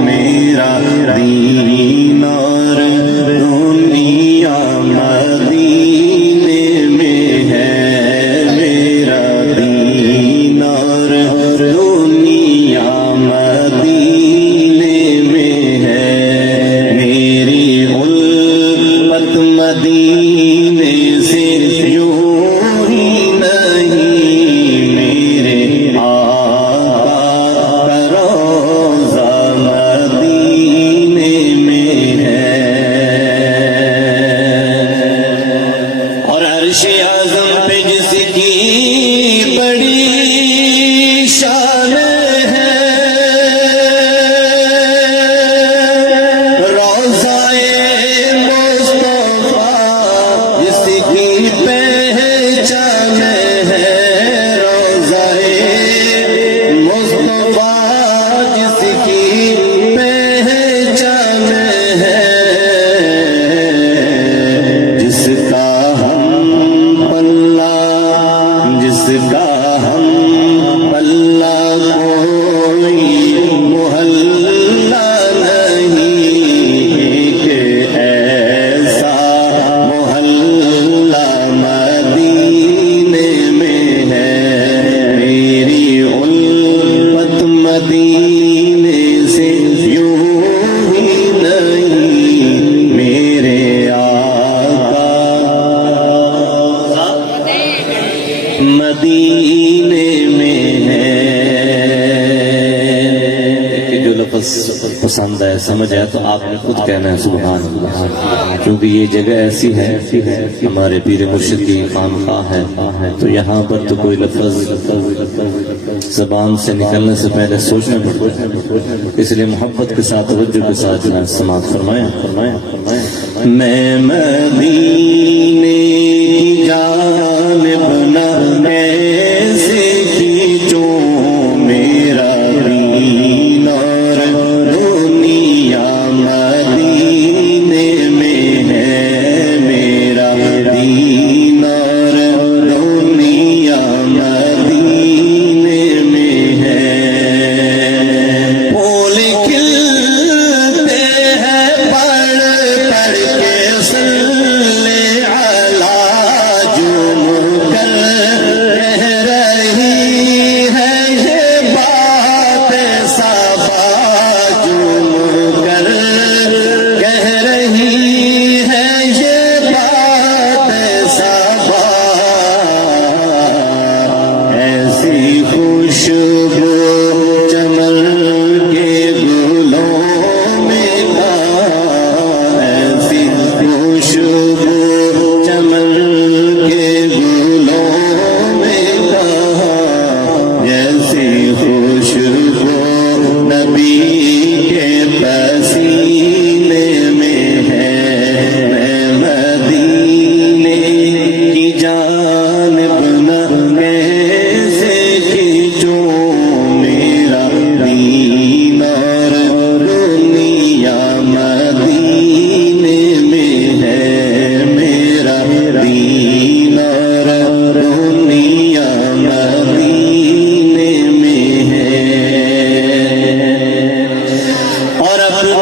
میرا دین اور دنیا مدینے میں ہے میرا دین اور دنیا مدینے میں ہے میری الفت مدینے سے یوں ہی نہیں میرے آقا کا روضہ مدینے میں ہے اور عرش اعظم پہ جس کی بڑی شان ہے روضہ مصطفیٰ جس کی پہچان ہے روضہ مصطفیٰ جس کی پہچان ہے جس کا ہم پلہ کوئی محلہ نہیں ایک ایسا محلہ مدینے میں ہے میری الفت مدینے سے یوں ہی نہیں میرے آقا مدینے میں ہے کہ جو لفظ پسند ہے سمجھ ہے تو آپ نے خود کہنا ہے سبحان اللہ کیونکہ یہ جگہ ایسی ہے ہمارے پیر مرشد کی خانقاہ ہے تو یہاں پر تو کوئی لفظ زبان سے نکلنے سے پہلے سوچنا پڑتا ہے اس لیے محبت کے ساتھ توجہ کے ساتھ سماعت فرمائیں میں مدینے کی جانب نہ ایسے کھینچوں میرا دین اور دنیا مدینے میں ہے میرا دین اور دنیا مدینے میں ہے پھول کھلتے ہیں پڑھ پڑھ کے صلی علی جم کر کہہ رہی ہے یہ بات صبا جم کر کہہ رہی ہے یہ بات صبا ایسی خوشبو چمن کے گلوں میں ایسی خوشبو چمن کے گلوں میں جیسی خوشبو نبی کے پسینے میں ہے میں مدینے کی جانب نہ کیسے کھینچوں میرا دین اور دنیا مدینے میں ہے میرا دین اور دنیا مدینے میں ہے اور اب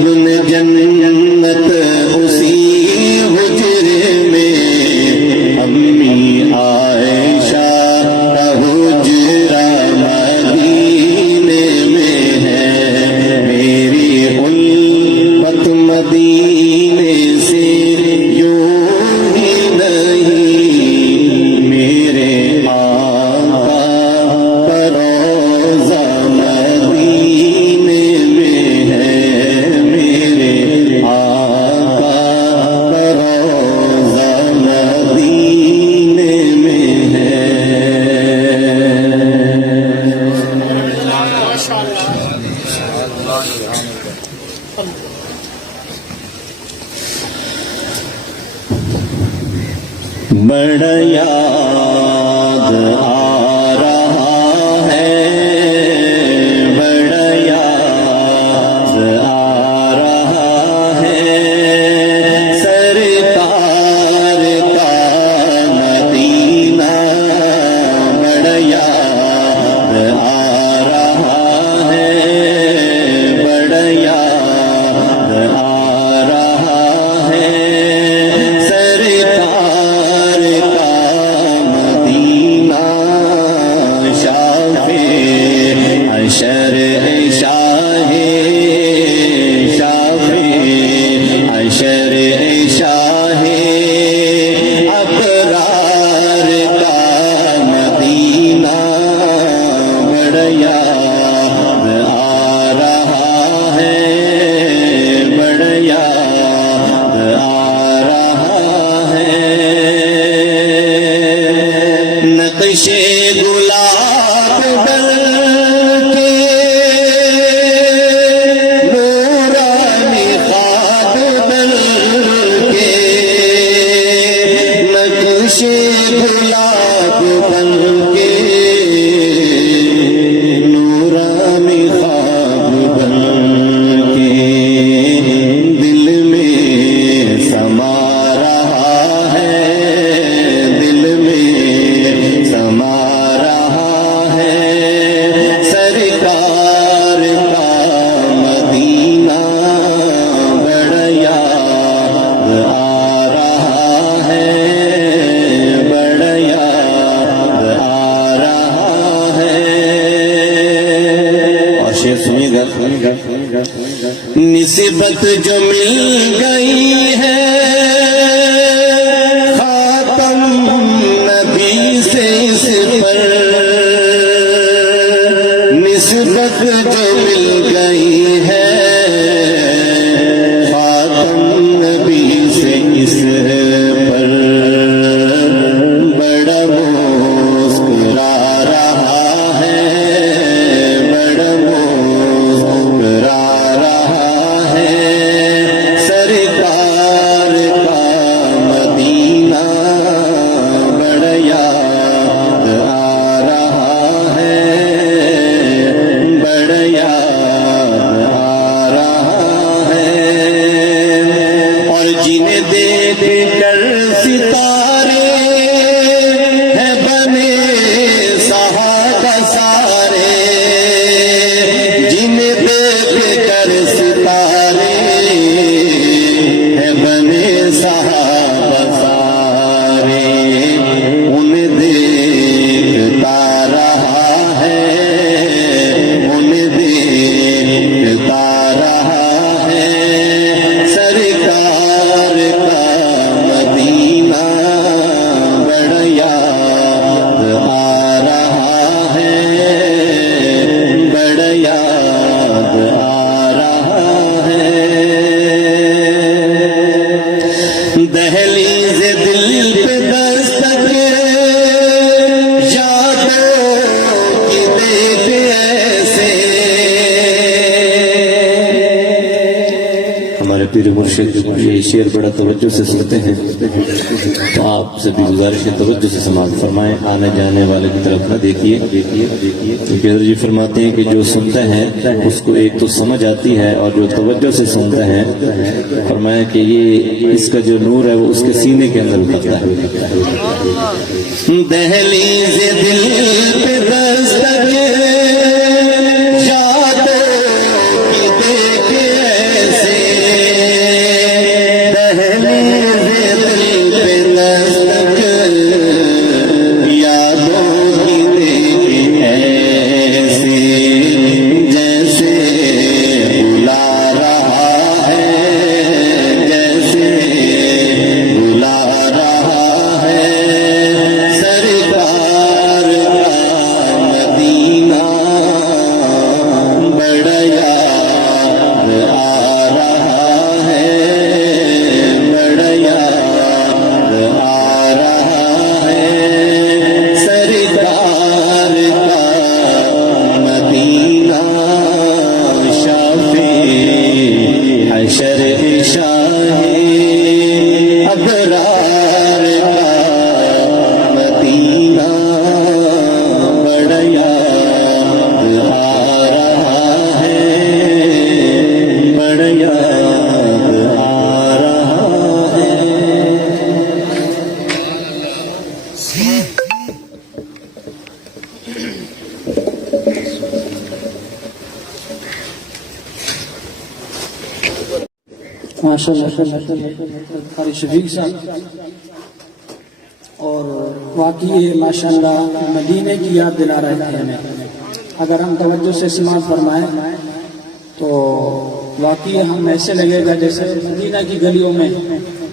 ابن جنت اسی حجرے میں امی عائشہ کا حجرہ مدینے میں ہے میری الفت مدینے سے یوں ہی نہیں میرے آقا کا روضہ مدینے میں ہے میرے آقا کا روضہ مدینے میں ہے بڑا یاد آ رہا ہے بڑا یاد آ رہا ہے سرکار کا مدینہ بڑا یاد آ رہا ہے بڑا یاد آ رہا ہے سرکار کا مدینہ شافع اشر شاہ شافع اشر شاہ ابرار کا مدینہ بڑا یاد آ رہا ہے بڑا یاد آ رہا ہے نقش گلاب ڈل کے نورانی خواب ڈل کے نقش گلاب بن کے نورانی خواب بن کے دل میں سما رہا ہے دل میں سما رہا ہے سرکار کا مدینہ بڑا یاد آ رہا ہے بڑا یاد آ رہا ہے اور شعر سنیے گا نسبت جو مل گئی ہے خاتم نبی سے اس پر نسبت جو مل گئی ہے خاتم نبی سے اس پر بڑا مسکرا رہا ہے بڑا مسکرا رہا ہے سرکار کا مدینہ بڑا یاد آ رہا ہے بڑا یاد آ رہا ہے اور جنہیں دیکھ کر ستارے ہیں بنے صحابہ سارے جنہیں دیکھ کر ستارے ہیں بنے صحابہ سارے انہیں دیکھتا رہا ہے انہیں دیکھتا رہا ہے سرکار کا مدینہ بڑا یاد آ رہا ہے بڑا یاد آ رہا ہے دہلیز دل پہ دستک یادوں کی دیکھ ایسے ہمارے پیر مرشد یہ شعر بڑا توجہ سے سنتے ہیں تو آپ سے بھی گزارش ہے توجہ سے سماعت فرمائیں آنے جانے والے کی طرف نہ دیکھیے کیونکہ حضرت جی فرماتے ہیں کہ جو سنتا ہے اس کو ایک تو سمجھ آتی ہے اور جو توجہ سے سنتا ہے فرمایا کہ یہ اس کا جو نور ہے وہ اس کے سینے کے اندر اترتا ہے دہلیز دل پہ دستک یادوں کی دیکھ ایسے ماشاء اللہ قاری شفیق صاحب، اور واقعی ماشاء اللہ مدینے کی یاد دلا رہے تھے ہمیں. اگر ہم توجہ سے سماعت فرمائیں تو واقعی ہم ایسے لگے گا جیسے مدینہ کی گلیوں میں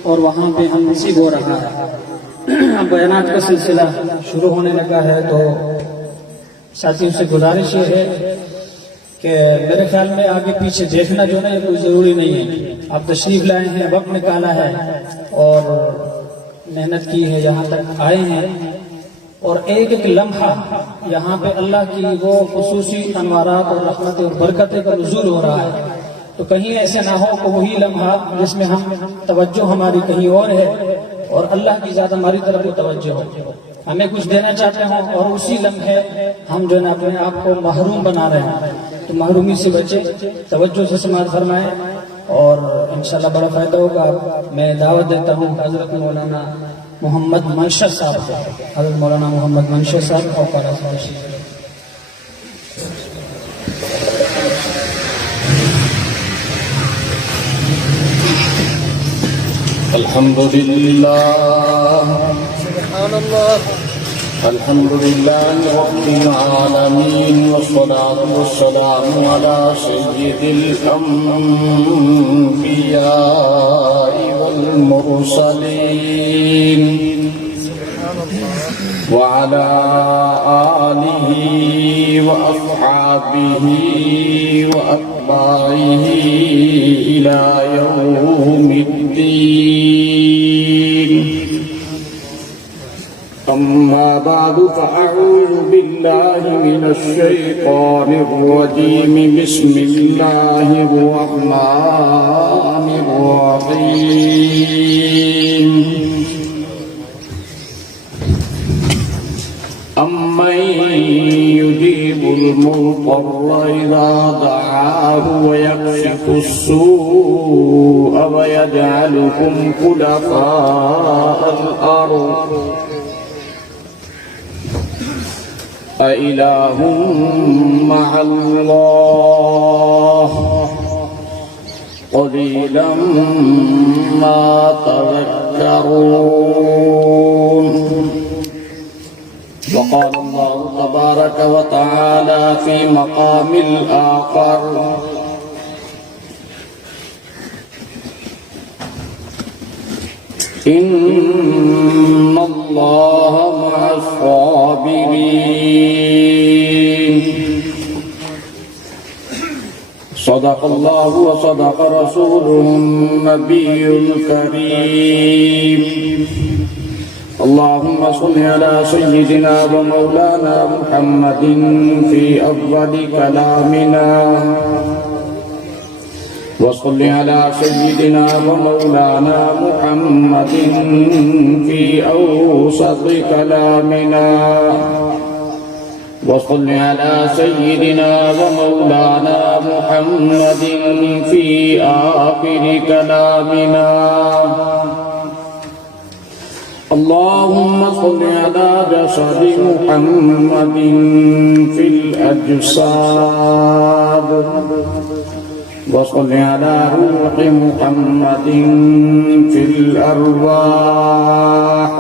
اور وہاں پہ ہم نصیب ہو رہا ہے. بیانات کا سلسلہ شروع ہونے لگا ہے تو ساتھیوں سے گزارش یہ ہے کہ میرے خیال میں آگے پیچھے دیکھنا جو ہے کوئی ضروری نہیں ہے. آپ تشریف لائے ہیں، وقت نکالا ہے اور محنت کی ہے، یہاں تک آئے ہیں، اور ایک ایک لمحہ یہاں پہ اللہ کی وہ خصوصی انوارات اور رحمت اور برکتیں کا نزول ہو رہا ہے. تو کہیں ایسے نہ ہو کہ وہی لمحہ جس میں ہم توجہ ہماری کہیں اور ہے اور اللہ کی ذات ہماری طرف متوجہ ہو، ہمیں کچھ دینا چاہتے ہوں اور اسی لمحے ہم جو ہے اپنے آپ کو محروم بنا رہے ہیں. تو محرومی سے بچے، توجہ سے سماعت فرمائیں اور انشاءاللہ بڑا فائدہ ہوگا. میں دعوت دیتا ہوں حضرت مولانا محمد منشا صاحب کو. حضرت مولانا محمد منشا صاحب اور الحمد لله رب العالمين، والصلاة والسلام على سيد الأنبياء والمرسلين وعلى آله وأصحابه وأتباعه إلى يوم الدين. أما بعد فأعوذ بالله من الشيطان الرجيم. بسم الله الرحمن الرحيم. أمن يجيب المضطر إذا دعاه ويكشف السوء ويجعلكم خلفاء الأرض أإله مع الله قليلا ما تذكرون. وقال الله تبارك وتعالى في مقام الآخر: إن الله مع الصابرين. صدق الله وصدق رسوله النبي الكريم. اللهم صل على سيدنا ومولانا محمد في أفضل كلامنا، وصل على سيدنا ومولانا محمد في أوسط كلامنا، وصل على سيدنا ومولانا محمد في آخر كلامنا. اللهم صل على جسد محمد في الأجساد، وصل على روح محمد في الأرواح،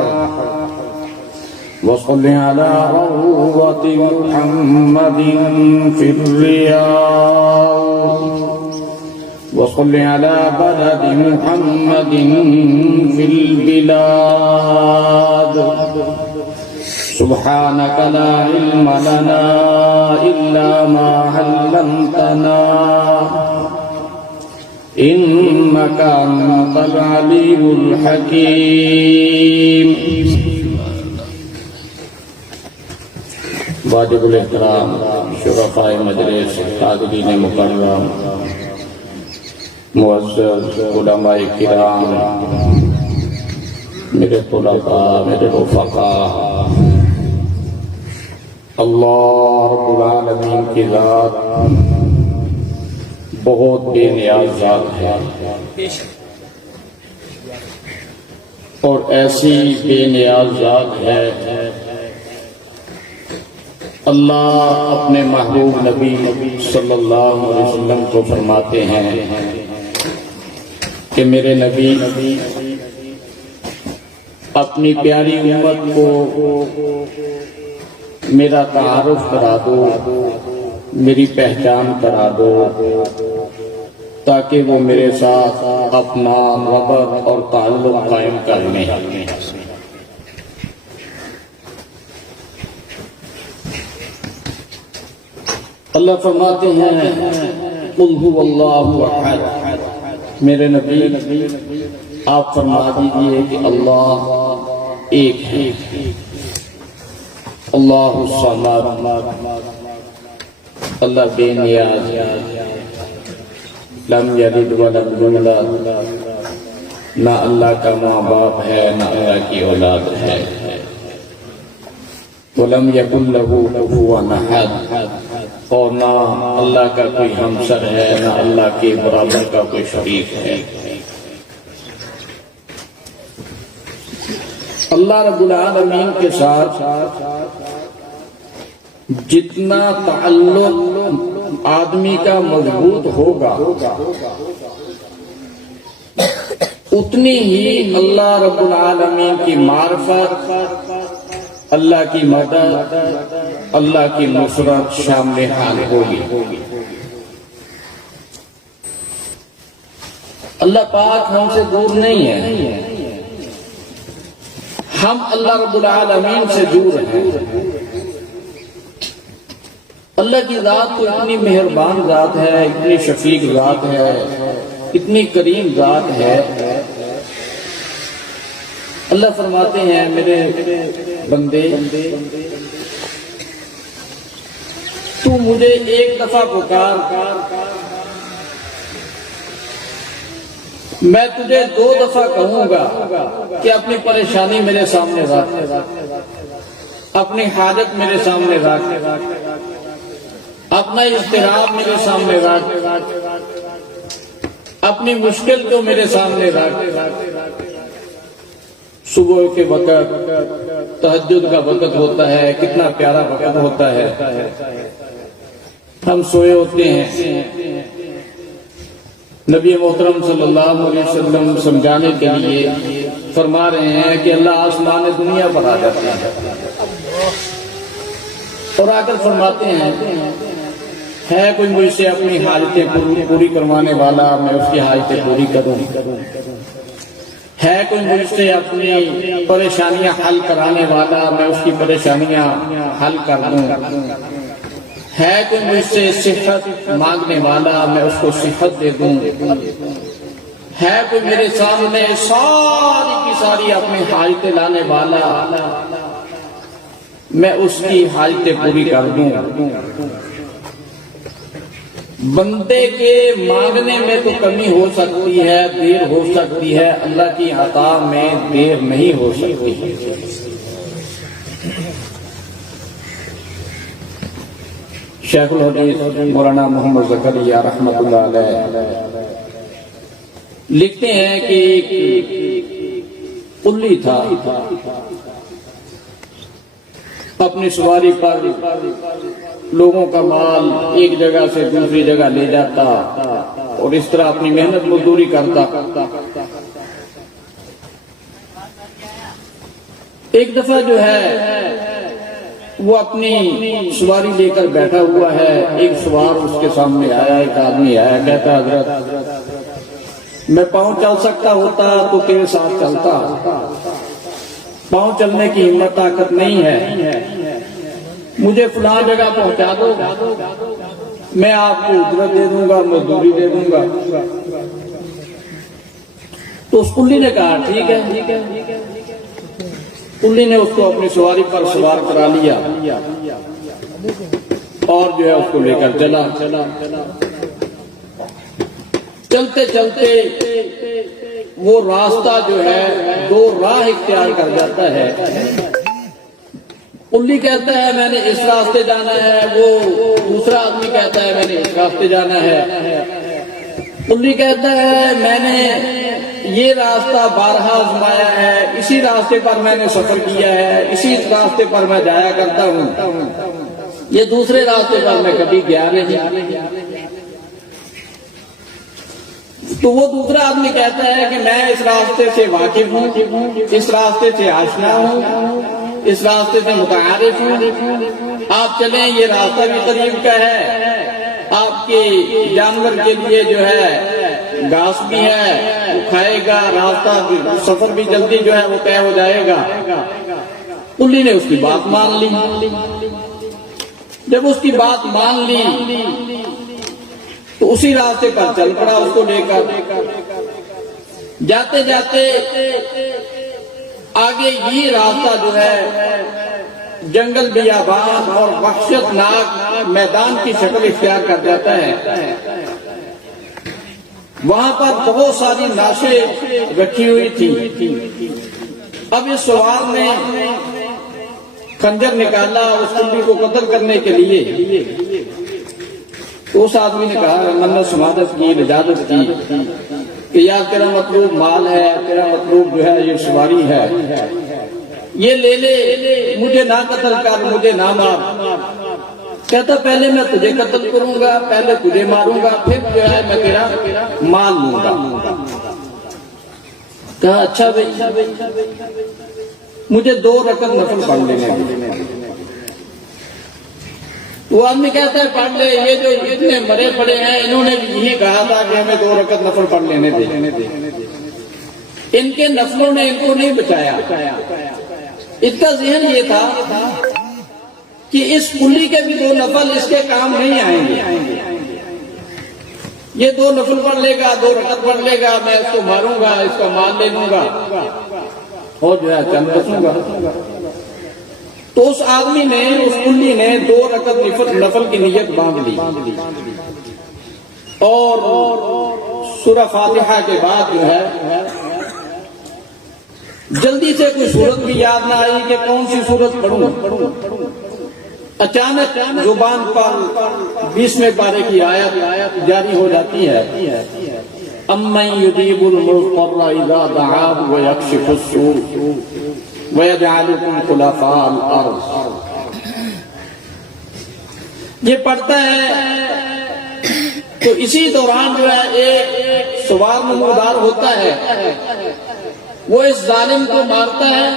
وصل على روضة محمد في الرياض، وصل على بلد محمد في البلاد. سبحانك لا علم لنا إلا ما علمتنا إنك أنت العليم الحكيم. واجب الاحترام شرفاء مجلس، حاضرین مکرم، معزز علماء کرام، میرے طلباء، میرے رفقاء، اللہ رب العالمین کی ذات بہت بے نیاز ذات ہے، اور ایسی بے نیاز ذات ہے. اللہ اپنے محبوب نبی صلی اللہ علیہ وسلم کو فرماتے ہیں: کہ میرے نبی اپنی پیاری امت کو میرا تعارف کرا دو، میری پہچان کرا دو، تاکہ وہ میرے ساتھ اپنا ربط اور تعلق قائم کر لیں۔ اللہ فرماتے ہیں قل هو اللہ احد، میرے نبی آپ فرما دیجئے کہ اللہ ایک ہے، اللہ الصمد، اللہ بے نیاز، لم یلد ولم یولد، نہ اللہ کا ماں باپ ہے نہ اللہ کی اولاد ہے، وَلَمْ يَكُنْ لَهُ كُفُوًا أَحَدٌ، اور نہ اللہ کا کوئی ہمسر ہے نہ اللہ کے برابر کا کوئی شریک ہے۔ اللہ رب العالمین کے ساتھ جتنا تعلق آدمی کا مضبوط ہوگا اتنی ہی اللہ رب العالمین کی معرفت، اللہ کی مدد، اللہ کی نصرت شامل حال ہوگی۔ اللہ پاک ہم سے دور نہیں ہے، ہم اللہ رب العالمین سے دور ہیں۔ اللہ کی ذات تو اتنی مہربان ذات ہے، اتنی شفیق ذات ہے، اتنی کریم ذات ہے۔ اللہ فرماتے ہیں میرے بندے تو مجھے ایک دفعہ پکار، میں تجھے 2 دفعہ کہوں گا کہ اپنی پریشانی میرے سامنے رکھ، اپنی حاجت میرے سامنے رکھ، اپنا اضطراب میرے سامنے رکھ، اپنی مشکل کو میرے سامنے رکھ۔ صبح کے وقت تہجد کا وقت ہوتا ہے، کتنا پیارا وقت ہوتا ہے، ہم سوئے ہوتے ہیں، نبی محترم صلی اللہ علیہ وسلم سمجھانے کے لیے فرما رہے ہیں کہ اللہ آسمان دنیا پر آ جاتے ہیں اور آ کر فرماتے ہیں ہے کوئی مجھ سے اپنی حاجتیں پوری کروانے والا، میں اس کی حاجتیں پوری کروں، ہے کوئی مجھ سے اپنی پریشانیاں حل کرانے والا، میں اس کی پریشانیاں حل کر دوں، ہے کوئی مجھ سے صحت مانگنے والا، میں اس کو صحت دے دوں، ہے کوئی میرے سامنے ساری کی ساری اپنی حاجتیں لانے والا، میں اس کی حاجتیں پوری کر دوں۔ بندے کے مانگنے میں تو کمی ہو سکتی ہے، دیر ہو سکتی ہے، اللہ کی عطا میں دیر نہیں ہو سکتی۔ شیخ الحدیث مولانا محمد زکریا رحمۃ اللہ علیہ لکھتے ہیں کہ قلی تھا، اپنی سواری پر لوگوں کا مال ایک جگہ سے دوسری جگہ لے جاتا اور اس طرح اپنی محنت مزدوری کرتا۔ ایک دفعہ جو ہے وہ اپنی سواری لے کر بیٹھا ہوا ہے، ایک سوار اس کے سامنے آیا، ایک آدمی آیا، کہتا حضرت میں پاؤں چل سکتا ہوتا تو تیرے ساتھ چلتا، پاؤں چلنے کی ہمت طاقت نہیں ہے، مجھے فلاں جگہ پہنچا دو، میں آپ کو اجرت دے دوں گا، مزدوری دے دوں گا۔ تو اس قلی نے کہا ٹھیک ہے۔ قلی نے اس کو اپنی سواری پر سوار کرا لیا اور جو ہے اس کو لے کر چلا۔ چلتے چلتے وہ راستہ جو ہے 2 راہ اختیار کر جاتا ہے۔ قلی کہتا ہے میں نے اس راستے جانا ہے، وہ دوسرا آدمی کہتا ہے میں نے اس راستے جانا ہے۔ قلی کہتا ہے میں نے یہ راستہ بارہا آزمایا ہے، اسی راستے پر میں نے سفر کیا ہے، اسی راستے پر میں جایا کرتا ہوں، یہ دوسرے راستے پر میں کبھی گیا نہیں۔ تو وہ دوسرا آدمی کہتا ہے کہ میں اس راستے سے واقف ہوں، اس راستے سے آشنا ہوں، اس راستے سے متعارف ہوں، آپ چلیں، یہ راستہ بھی قریب کا ہے، آپ کے جانور کے لیے جو ہے گھاس بھی ہے، وہ کھائے گا، راستہ بھی، سفر بھی جلدی جو ہے وہ طے ہو جائے گا۔ کلی نے اس کی بات مان لی۔ جب اس کی بات مان لی تو اسی راستے پر چل پڑا اس کو لے کر۔ جاتے جاتے آگے یہ راستہ جو ہے جنگل بیابان اور وحشت ناک میدان کی شکل اختیار کر جاتا ہے۔ وہاں پر بہت ساری لاشیں رکھی ہوئی تھی۔ اب اس سوار نے خنجر نکالا اس کلی کو قتل کرنے کے لیے، تو اس آدمی نے کہا، منت سماجت کی، اجازت کی کہ یار تیرا مطلوب مال ہے، تیرا مطلوب جو ہے یہ سواری ہے، یہ لے لے، مجھے نہ قتل کر، مجھے نہ مار۔ کہتا پہلے میں تجھے قتل کروں گا، پہلے تجھے ماروں گا، پھر جو ہے میں تیرا مال لوں گا۔ کہا اچھا بھائی، مجھے 2 رکعت نفل پڑھ لینے دیں۔ وہ آدمی کہتا ہے پڑھ لے، یہ جو اتنے مرے پڑے ہیں انہوں نے بھی یہی کہا تھا کہ ہمیں 2 رکعت نفل پڑھ لینے دیں۔ ان کے نفلوں نے ان کو نہیں بچایا۔ اس کا ذہن یہ تھا کہ اس کلی کے بھی 2 نفل اس کے کام نہیں آئیں گے۔ یہ 2 نفل پڑھ لے گا، 2 رکعت پڑھ لے گا، میں اس کو ماروں گا، اس کا مال لے لوں گا اور جو ہے چند بسوں گا۔ تو اس آدمی نے، اس کلی نے 2 رکعت نفل کی نیت باندھ لی، اور سورہ فاتحہ کے بعد جو ہے جلدی سے کوئی صورت بھی یاد نہ آئی کہ کون سی صورت پڑھوں۔ اچانک زبان پر 20ویں پارے کی آیت جاری ہو جاتی ہے، امن یجیب المضطر اذا دعاه ویکشف السوء ویجعلکم خلفاء الارض۔ یہ پڑھتا ہے تو اسی دوران جو ہے ایک سوار نمودار ہوتا ہے، وہ اس ظالم کو مارتا ہے،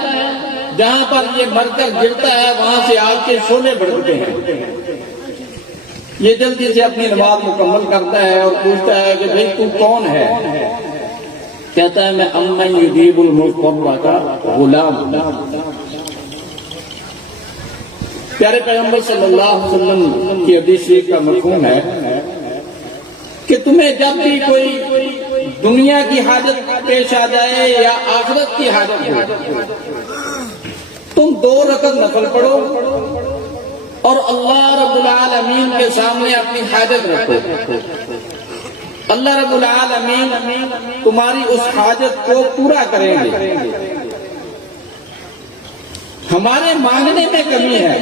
جہاں پر یہ مر کر گرتا ہے وہاں سے آگ کے شعلے بھڑکتے ہیں۔ یہ جلدی سے اپنی نماز مکمل کرتا ہے اور پوچھتا ہے کہ بھئی تو کون ہے؟ کہتا ہے میں امن یجیب المضطر کا غلام۔ پیارے پیغمبر صلی اللہ علیہ وسلم کی حدیث شریف کا مفہوم ہے کہ تمہیں جب بھی کوئی دنیا کی حاجت پیش آ جائے یا آخرت کی حاجت ہو، تم 2 رکعت نفل پڑھو اور اللہ رب العالمین کے سامنے اپنی حاجت رکھو۔ اللہ رب العالمین تمہاری اس حاجت کو پورا کریں گے۔ ہمارے مانگنے میں کمی ہے،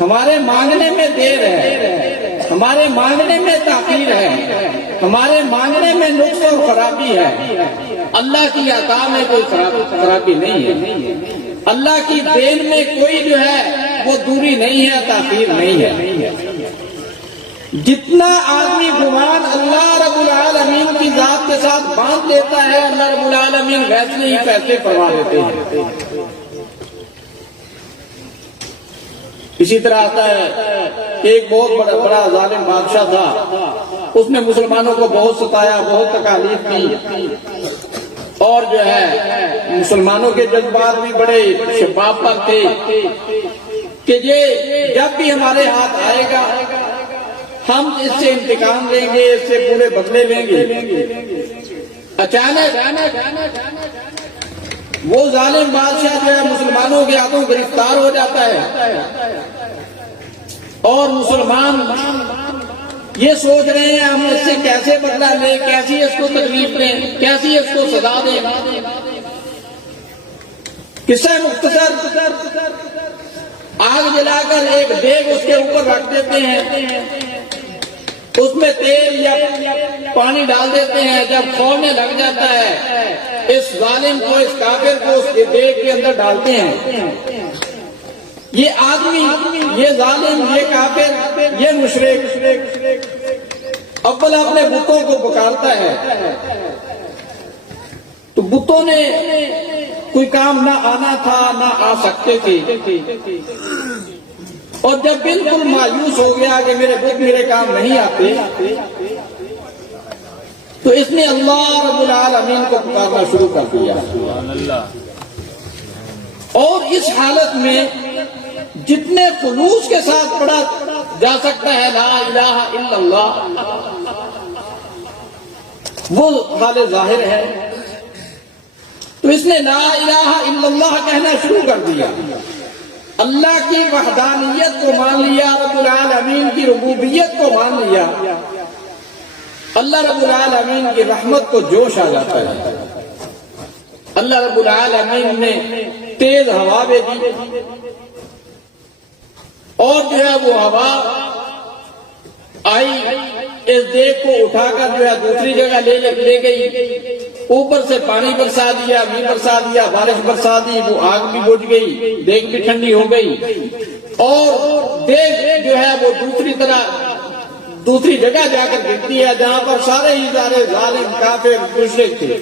ہمارے مانگنے میں دیر ہے، ہمارے مانگنے میں تاخیر ہے، ہمارے مانگنے میں نقص اور خرابی ہے۔ اللہ کی عطا میں کوئی خرابی نہیں ہے، اللہ کی دین میں کوئی جو ہے وہ دوری نہیں ہے، تاخیر نہیں ہے۔ جتنا آدمی گمان اللہ رب العالمین کی ذات کے ساتھ باندھ لیتا ہے، اللہ رب العالمین ویسے ہی فیصلے فرما دیتے ہیں۔ اسی طرح آتا ہے کہ ایک بہت بڑا ظالم بادشاہ تھا، اس نے مسلمانوں کو بہت ستایا، بہت تکالیف کی، اور جو ہے مسلمانوں کے جذبات بھی بڑے شباب پر تھے کہ یہ جب بھی ہمارے ہاتھ آئے گا ہم اس سے انتقام لیں گے، اس سے پورے بدلے لیں گے۔ اچانک وہ ظالم بادشاہ جو ہے مسلمانوں کے ہاتھوں گرفتار ہو جاتا ہے، اور مسلمان یہ سوچ رہے ہیں ہم اس سے کیسے بدلہ لیں، کیسی اس کو تکلیف دیں، کیسی اس کو سزا دیں۔ قصہ مختصر، آگ جلا کر ایک دیگ اس کے اوپر رکھ دیتے ہیں، اس میں تیل یا پانی ڈال دیتے ہیں، جب کھولنے لگ جاتا ہے اس ظالم کو، اس کافر کو اس کے دیگ کے اندر ڈالتے ہیں۔ یہ آدمی، یہ ظالم، یہ کافر، یہ مشرک اول اپنے بتوں کو پکارتا ہے تو بتوں نے کوئی کام نہ آنا تھا نہ آ سکتے تھے، اور جب بالکل مایوس ہو گیا کہ میرے بت میرے کام نہیں آتے، تو اس نے اللہ رب العالمین کو پکارنا شروع کر دیا، اور اس حالت میں جتنے خلوص کے ساتھ پڑھا جا سکتا ہے لا الہ الا اللہ، وہ حال ظاہر ہے۔ تو اس نے لا الہ الا اللہ کہنا شروع کر دیا، اللہ کی وحدانیت کو مان لیا، رب العالمین کی ربوبیت کو مان لیا، اللہ رب العالمین کی رحمت کو جوش آ جاتا ہے۔ اللہ رب العالمین نے تیز ہوا بھیجی، اور جو ہے وہ ہوا آئی، اس دیگ کو اٹھا کر جو ہے دوسری جگہ لے گئی، اوپر سے پانی برسا دیا، می برسا دیا، بارش برسا دی، وہ آگ بھی بجھ گئی، دیگ بھی ٹھنڈی ہو گئی، اور دیگ جو ہے وہ دوسری جگہ جا کر گرتی ہے جہاں پر سارے ہی ظالم کافر مشرک تھے۔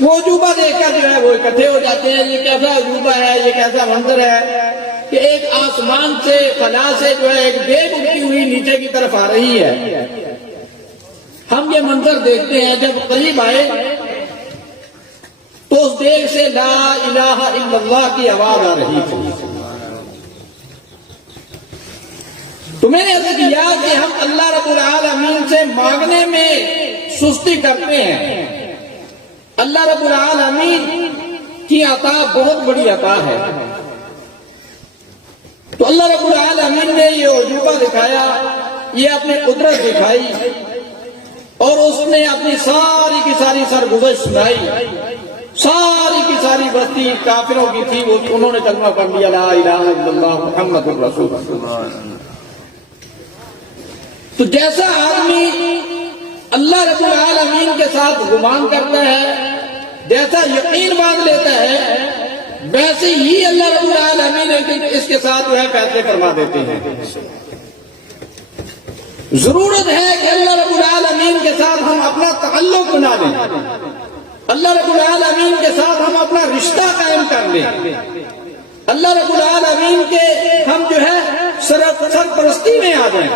وہ عجوبہ دیکھ کر جو ہے وہ اکٹھے ہو جاتے ہیں، یہ کیسا عجوبہ ہے، یہ کیسا منظر ہے کہ ایک آسمان سے خلا سے جو ہے ایک دیگ اٹھتی ہوئی نیچے کی طرف آ رہی ہے۔ ہم یہ منظر دیکھتے ہیں، جب قریب آئے تو اس دیگ سے لا الہ الا اللہ کی آواز آ رہی تھی۔ تو میں نے عرض کیا کہ ہم اللہ رب العالمین سے مانگنے میں سستی کرتے ہیں، اللہ رب العالمین کی عطا بہت بڑی عطا ہے۔ تو اللہ رب العالمین نے یہ عجوبہ دکھایا، یہ اپنی قدرت دکھائی، اور اس نے اپنی ساری کی ساری سرگزشت سنائی۔ ساری کی ساری بستی کافروں کی تھی، انہوں نے کلمہ پڑھ لیا لا الہ الا اللہ محمد الرسول اللہ۔ تو جیسا آدمی اللہ رب العالمین کے ساتھ گمان کرتا ہے، جیسا یقین باندھ لیتا ہے، ویسے ہی اللہ رب العالمین اس کے ساتھ جو ہے فیصلے فرما دیتے ہیں۔ ضرورت ہے کہ اللہ رب العالمین کے ساتھ ہم اپنا تعلق بنا لیں، اللہ رب العالمین کے ساتھ ہم اپنا رشتہ قائم کر لیں، اللہ رب العالمین کے ہم جو ہے سرپرستی میں آ جائیں۔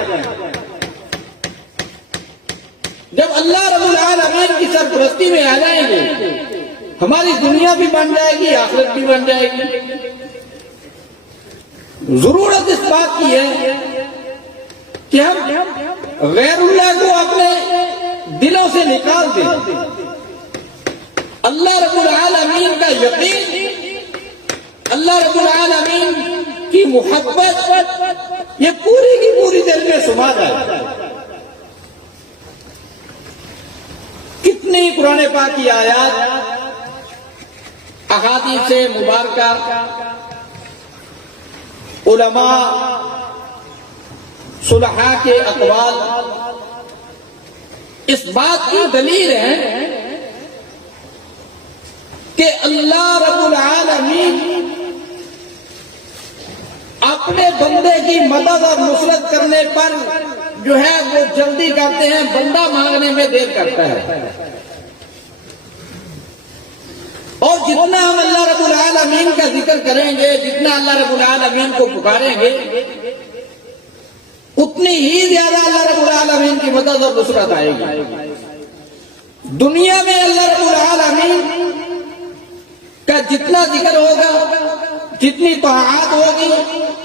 جب اللہ رب العالمین کی سرپرستی میں آ جائیں گے، ہماری دنیا بھی بن جائے گی، آخرت بھی بن جائے گی۔ ضرورت اس بات کی ہے کہ ہم غیر اللہ کو اپنے دلوں سے نکال دیں۔ اللہ رب العالمین کا یقین، اللہ رب العالمین کی محبت، یہ پوری کی پوری دل میں سما جائے۔ کتنی قرآن پاک کی آیات، احادیث مبارکہ، علماء صلحاء کے اقوال اس بات کی دلیل ہے کہ اللہ رب العالمین اپنے بندے کی مدد اور نصرت کرنے پر جو ہے وہ جلدی کرتے ہیں، بندہ مانگنے میں دیر کرتا ہے۔ اور جتنا ہم اللہ رب العالمین کا ذکر کریں گے، جتنا اللہ رب العالمین کو پکاریں گے، اتنی ہی زیادہ اللہ رب العالمین کی مدد اور نصرت آئے گی۔ دنیا میں اللہ رب العالمین کا جتنا ذکر ہوگا، جتنی طاعات ہوگی،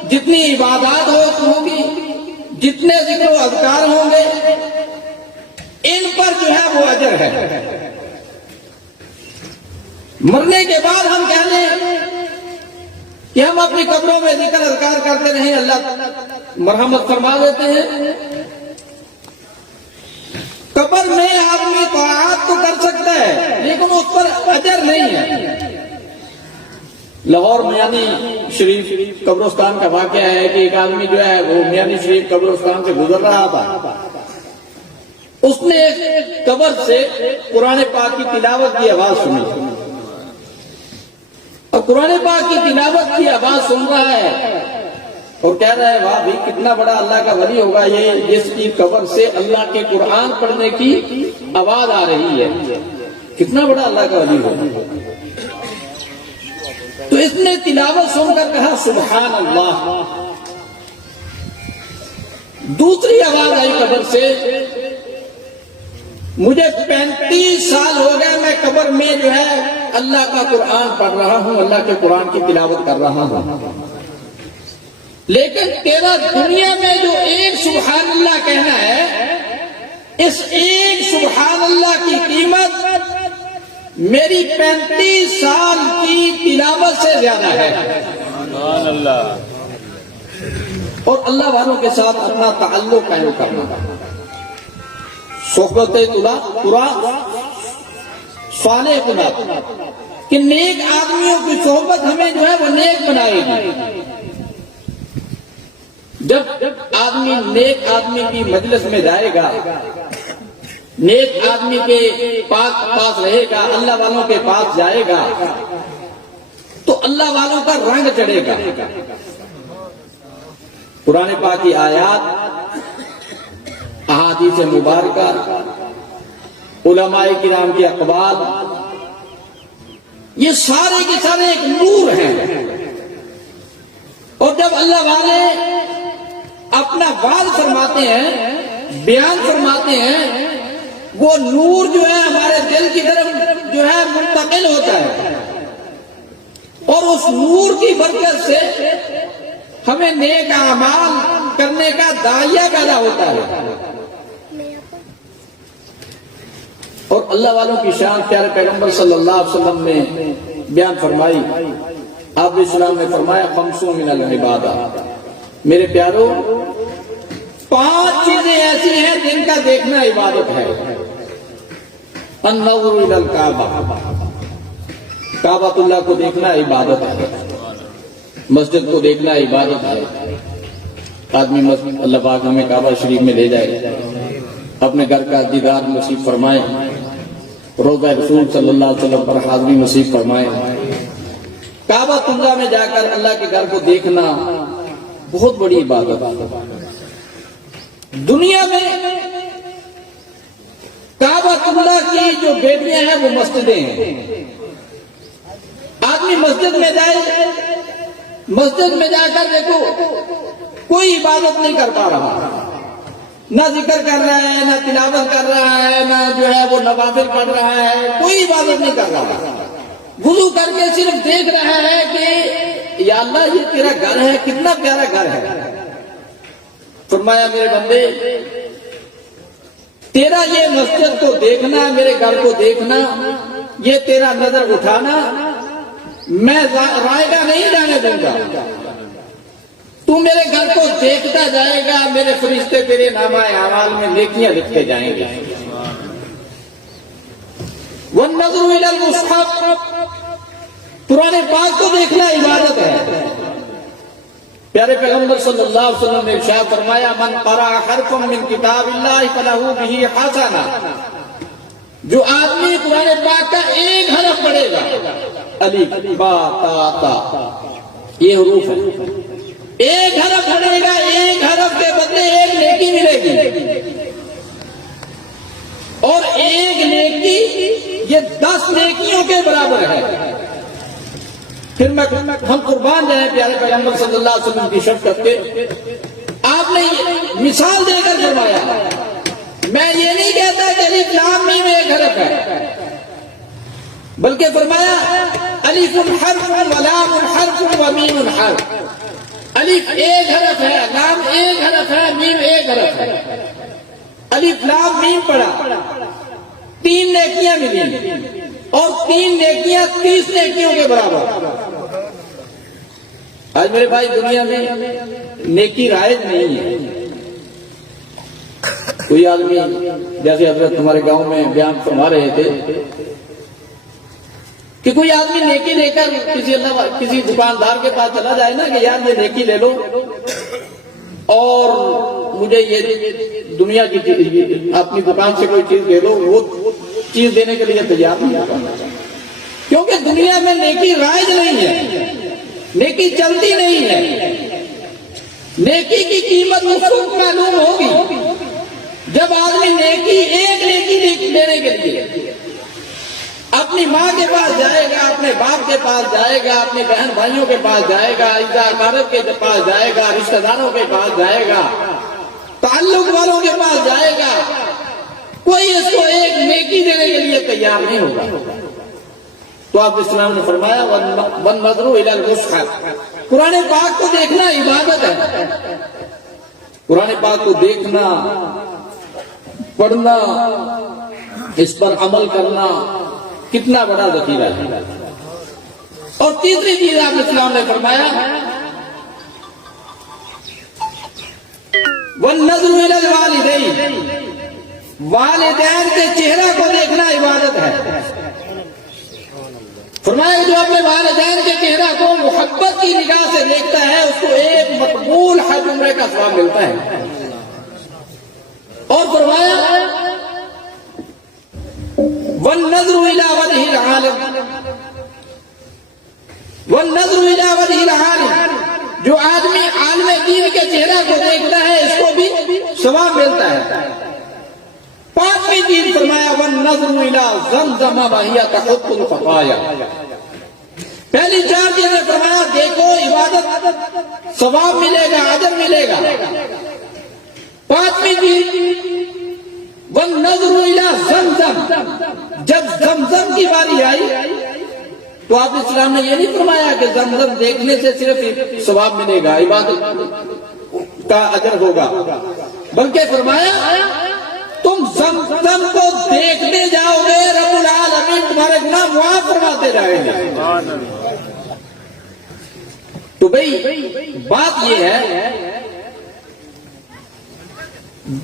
جتنی عبادات ہوگی، جتنے ذکر و اذکار ہوں گے، ان پر جو ہے وہ اجر ہے۔ مرنے کے بعد ہم کہہ لیں کہ ہم اپنی قبروں میں ذکر اذکار کرتے رہیں، اللہ مرحمت فرما دیتے ہیں۔ قبر میں آدمی طاعات تو کر سکتا ہے، لیکن اس پر اجر نہیں ہے۔ لاہور میانی شریف قبرستان کا واقعہ ہے کہ ایک آدمی جو ہے وہ میانی شریف قبرستان سے گزر رہا تھا، اس نے قبر سے قرآن پاک کی تلاوت کی آواز سنی، اور قرآن پاک کی تلاوت کی آواز سن رہا ہے اور کہہ رہا ہے واہ بھی کتنا بڑا اللہ کا ولی ہوگا یہ جس کی قبر سے اللہ کے قرآن پڑھنے کی آواز آ رہی ہے. کتنا بڑا اللہ کا ولی ہوگا. تو اس نے تلاوت سن کر کہا سبحان اللہ. دوسری آواز آئی قبر سے مجھے 35 سال ہو گئے میں قبر میں جو ہے اللہ کا قرآن پڑھ رہا ہوں, اللہ کے قرآن کی تلاوت کر رہا ہوں, لیکن تیرا دنیا میں جو ایک سبحان اللہ کہنا ہے اس ایک سبحان اللہ کی قیمت میری 35 سال کی تلاوت سے زیادہ ہے. سبحان اللہ. اور اللہ والوں کے ساتھ اپنا تعلق قائم کرنا, صحبت قرآن صالح قرآن کہ نیک آدمیوں کی صحبت ہمیں جو ہے وہ نیک بنائے گی. جب آدمی نیک آدمی کی مجلس میں جائے گا, نیک آدمی کے پاس رہے گا, اللہ والوں کے پاس جائے گا تو اللہ والوں کا رنگ چڑھے گا. قرآن پاک کی آیات, احادیث مبارکہ, علماء کرام کے اقوال, یہ سارے کے سارے ایک نور ہیں. اور جب اللہ والے اپنا وعظ فرماتے ہیں, بیان فرماتے ہیں, وہ نور جو ہے ہمارے دل کی طرف جو ہے منتقل ہوتا ہے, اور اس نور کی برکت سے ہمیں نیک اعمال کرنے کا داعیہ پیدا ہوتا ہے. اور اللہ والوں کی شان پیارے پیغمبر صلی اللہ علیہ وسلم نے بیان فرمائی. آپ اسلام نے فرمایا 5 من العبادہ. میرے پیاروں 5 چیزیں ایسی ہیں جن کا دیکھنا عبادت ہے. النظر الی الکعبہ, کعبۃ اللہ کو دیکھنا عبادت ہے. مسجد کو دیکھنا عبادت ہے. آدمی مسجد اللہ پاک ہمیں کعبہ شریف میں لے جائے, اپنے گھر کا دیدار نصیب فرمائے, روضہ رسول صلی اللہ علیہ وسلم پر حاضری نصیب فرمائے. کعبہ اللہ میں جا کر اللہ کے گھر کو دیکھنا بہت بڑی عبادت ہے. دنیا میں کعبہ اللہ کی جو بیٹیاں ہیں وہ مسجدیں ہیں. آدمی مسجد میں جائے, مسجد میں جا کر دیکھو کوئی عبادت نہیں کر پا رہا, نہ ذکر کر رہا ہے, نہ تلاوت کر رہا ہے, نہ جو ہے وہ نوافل پڑھ رہا ہے, کوئی عبادت نہیں کر رہا. وضو کر کے صرف دیکھ رہا ہے کہ یا اللہ یہ تیرا گھر ہے, کتنا پیارا گھر ہے. فرمایا میرے بندے تیرا یہ مسجد کو دیکھنا, میرے گھر کو دیکھنا, یہ تیرا نظر اٹھانا میں رائے گا نہیں جانے دوں گا. تو میرے گھر کو دیکھتا جائے گا, میرے فرشتے تیرے نامہ اعمال میں نیکیاں لکھتے جائیں گے. والنظر الی المصحف, قرآن پاک کو دیکھنا عبادت ہے. پیارے پیغمبر صلی اللہ علیہ وسلم نے ارشاد فرمایا من قرأ حرفا من کتاب اللہ فلہ بہ حسنہ. جو آدمی قرآن پاک کا ایک حرف پڑھے گا, الف با تا تا, یہ حروف ہے, ایک حرف پڑھے گا, ایک حرف کے بدلے ایک نیکی ملے گی, اور ایک نیکی یہ 10 نیکیوں کے برابر ہے. پھر ہم قربان جائیں پیارے پیغمبر صلی اللہ علیہ وسلم کی شفقت کے. آپ نے مثال دے کر فرمایا, میں یہ نہیں کہتا کہ الف لام میم ایک حرف ہے, بلکہ فرمایا الف حرف و لام حرف و میم حرف. الف ایک حرف ہے, لام ایک حرف ہے, میم ایک حرف ہے. الف لام میم پڑھا, 3 نیکیاں ملی, اور 3 نیکیاں 30 نیکیوں کے برابر. آج میرے بھائی دنیا میں نیکی رائج نہیں ہے. کوئی آدمی جیسے حضرت ہمارے گاؤں میں بیان فرما رہے تھے کہ کوئی آدمی نیکی لے کر کسی دکاندار کے پاس چلا جائے نا کہ یار یہ نیکی لے لو اور مجھے یہ دنیا کی اپنی دکان سے کوئی چیز دے دو, وہ چیز دینے کے لیے تیار نہیں ہوتا, کیونکہ دنیا میں نیکی رائج نہیں ہے, نیکی چلتی نہیں ہے. نیکی کی قیمت اس کو معلوم ہوگی جب آدمی ایک نیکی دینے کے لیے اپنی ماں کے پاس جائے گا، اپنے باپ کے پاس جائے گا، اپنے بہن بھائیوں کے پاس جائے گا، عزت اقارب کے پاس جائے گا، رشتہ داروں کے پاس جائے گا، تعلق والوں کے پاس جائے گا، کوئی اس کو ایک نیکی دینے کے لیے تیار نہیں ہوگا۔ تو آپ اسلام نے فرمایا ون نظروا الی المصحف، قرآن پاک کو دیکھنا عبادت ہے۔ قرآن پاک کو دیکھنا، پڑھنا، اس پر عمل کرنا کتنا بڑا ذخیرہ ہے۔ اور تیسری چیز آپ اسلام نے فرمایا وَالنَّظْرُ إِلَى الْوَالِدَيْنِ، والدین کے چہرہ کو دیکھنا عبادت ہے۔ فرمایا جو اپنے والدین کے چہرہ کو محبت کی نگاہ سے دیکھتا ہے اس کو ایک مقبول حج عمرے کا ثواب ملتا ہے۔ اور فرمایا وَالنَّظْرُ إِلَى وَجْهِ الْعَالِمِ، وَالنَّظْرُ إِلَى وَجْهِ الْعَالِمِ، جو آدمی عالم دین کے چہرہ کو دیکھتا ہے اس کو بھی ثواب ملتا ہے۔ پانچویں چیز فرمایا وَالنَّظْرُ إِلَى زَمْزَمَ وَهِيَ تَحُطُّ الْخَطَايَا، پہلی چار چیزیں فرمایا دیکھو عبادت ثواب ملے گا، اجر ملے گا۔ پانچویں چیز وَالنَّظْرُ إِلَى زَمْزَمْ، جب زمزم کی باری آئی تو آپ اسلام نے یہ نہیں فرمایا کہ زمزم دیکھنے سے صرف ثواب ملے گا، عبادت کا اجر ہوگا، بلکہ فرمایا تم زمزم کو دیکھتے جاؤ گے رب العالمین تمہارے گناہ معاف فرماتے جائیں گے۔ تو بھئی بات یہ ہے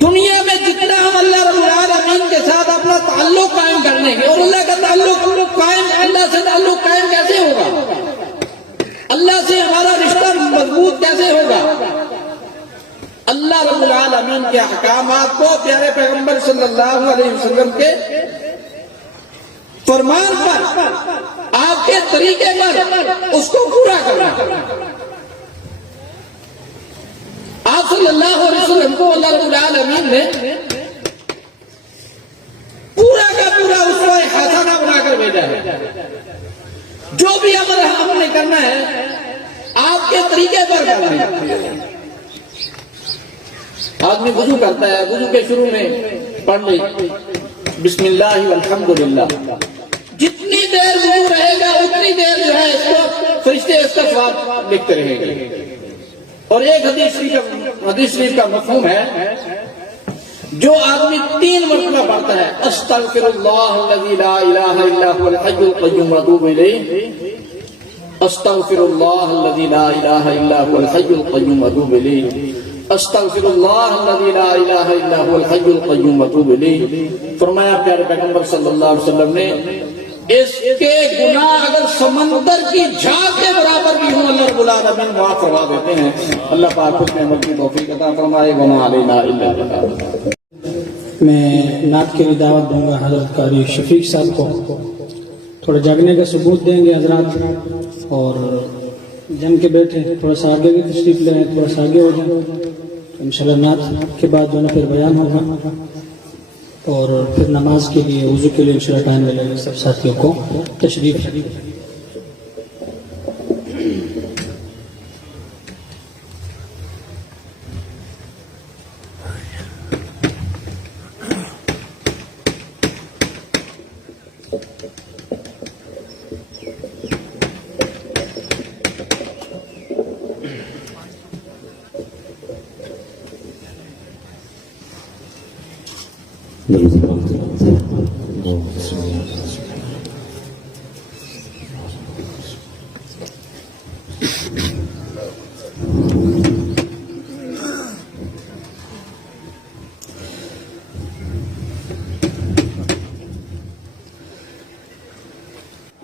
دنیا میں جتنا ہم اللہ رب العالمین کے ساتھ اپنا تعلق قائم کرنے گے، اور اللہ کا تعلق قائم، اللہ سے تعلق قائم کیسے ہوگا؟ اللہ سے ہمارا رشتہ مضبوط کیسے ہوگا؟ اللہ رب العالمین کے احکامات کو پیارے پیغمبر صلی اللہ علیہ وسلم کے فرمان پر، آپ کے طریقے پر اس کو پورا کرنا۔ آپ صلی اللہ علیہ وسلم کو اللہ رب العالمین نے پورا کا پورا اسوہ حسنہ بنا کر بھیجا ہے۔ جو بھی عمل ہم نے کرنا ہے آپ کے طریقے پر کرنا ہے۔ آدمی وضو کرتا ہے، وضو کے شروع میں پڑھ لے بسم اللہ والحمدللہ، جتنی دیر وضو رہے گا اتنی دیر جو ہے اس کو فرشتے اس کا ثواب لکھتے رہیں گے۔ اور ایک حدیث شریف کا مفہوم ہے جو آدمی 3 مرتبہ پڑھتا ہے استغفر اللہ الذی لا الہ الا هو الحی القیوم واتوب الیہ، استغفر اللہ الذی لا الہ الا هو الحی القیوم واتوب الیہ، استغفر اللہ الذی لا الہ الا هو الحی القیوم واتوب الیہ۔ فرمایا پیارے پیغمبر صلی اللہ علیہ وسلم نے اس کے گناہ اگر سمندر کی جھاگ کے برابر بھی ہوں اللہ رب العالمین معاف فرما دیتے ہیں۔ اللہ پاک اس میں عمل کی توفیق عطا فرمائے۔ وما علینا الا البلاغ۔ میں نعت کے لیے دعوت دوں گا حضرت قاری شفیق صاحب کو، تھوڑا جاگنے کا ثبوت دیں گے حضرات، اور جن کے بیٹھے تھوڑا سا آگے بھی تشریف لیں، تھوڑا سا آگے ہو جائیں، انشاءاللہ نعت کے بعد جو ہے پھر بیان ہوگا، اور پھر نماز کے لیے وضو کے لیے انشاءاللہ ٹائم ملے گا سب ساتھیوں کو تشریف۔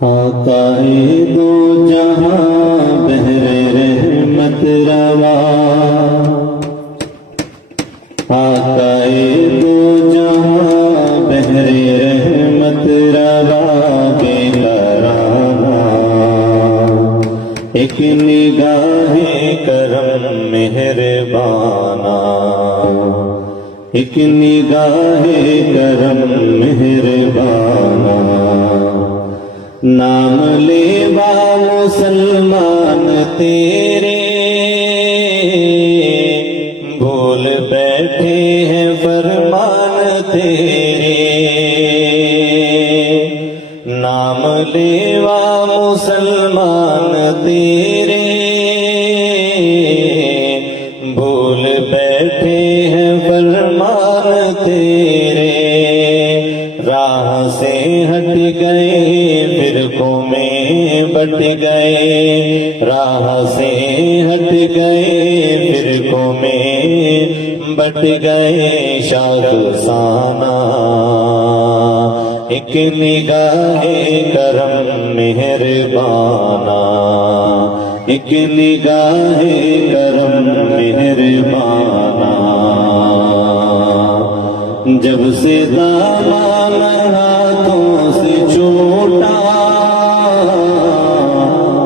آقائے دو جہاں بحر رحمت روا، آقائے دو جہاں بحر رحمت روا، بے ترانہ ایک نگاہ کرم مہربانا، ایک نگاہ کرم مہربانا، نام لیوا مسلمان تیرے، بھول بیٹھے ہیں فرمان تیرے، نام لیوا مسلمان تیرے، بھول بیٹھے ہیں فرمان تیرے، راہ سے ہٹ گئے فرقوں میں بٹ گئے، راہ سے ہٹ گئے فرقوں میں بٹ گئے، شاخسانہ ایک نگاہ کرم مہربانا، ایک نگاہ کرم مہربانا، جب سے دامان ہاتھوں سے چھوٹا،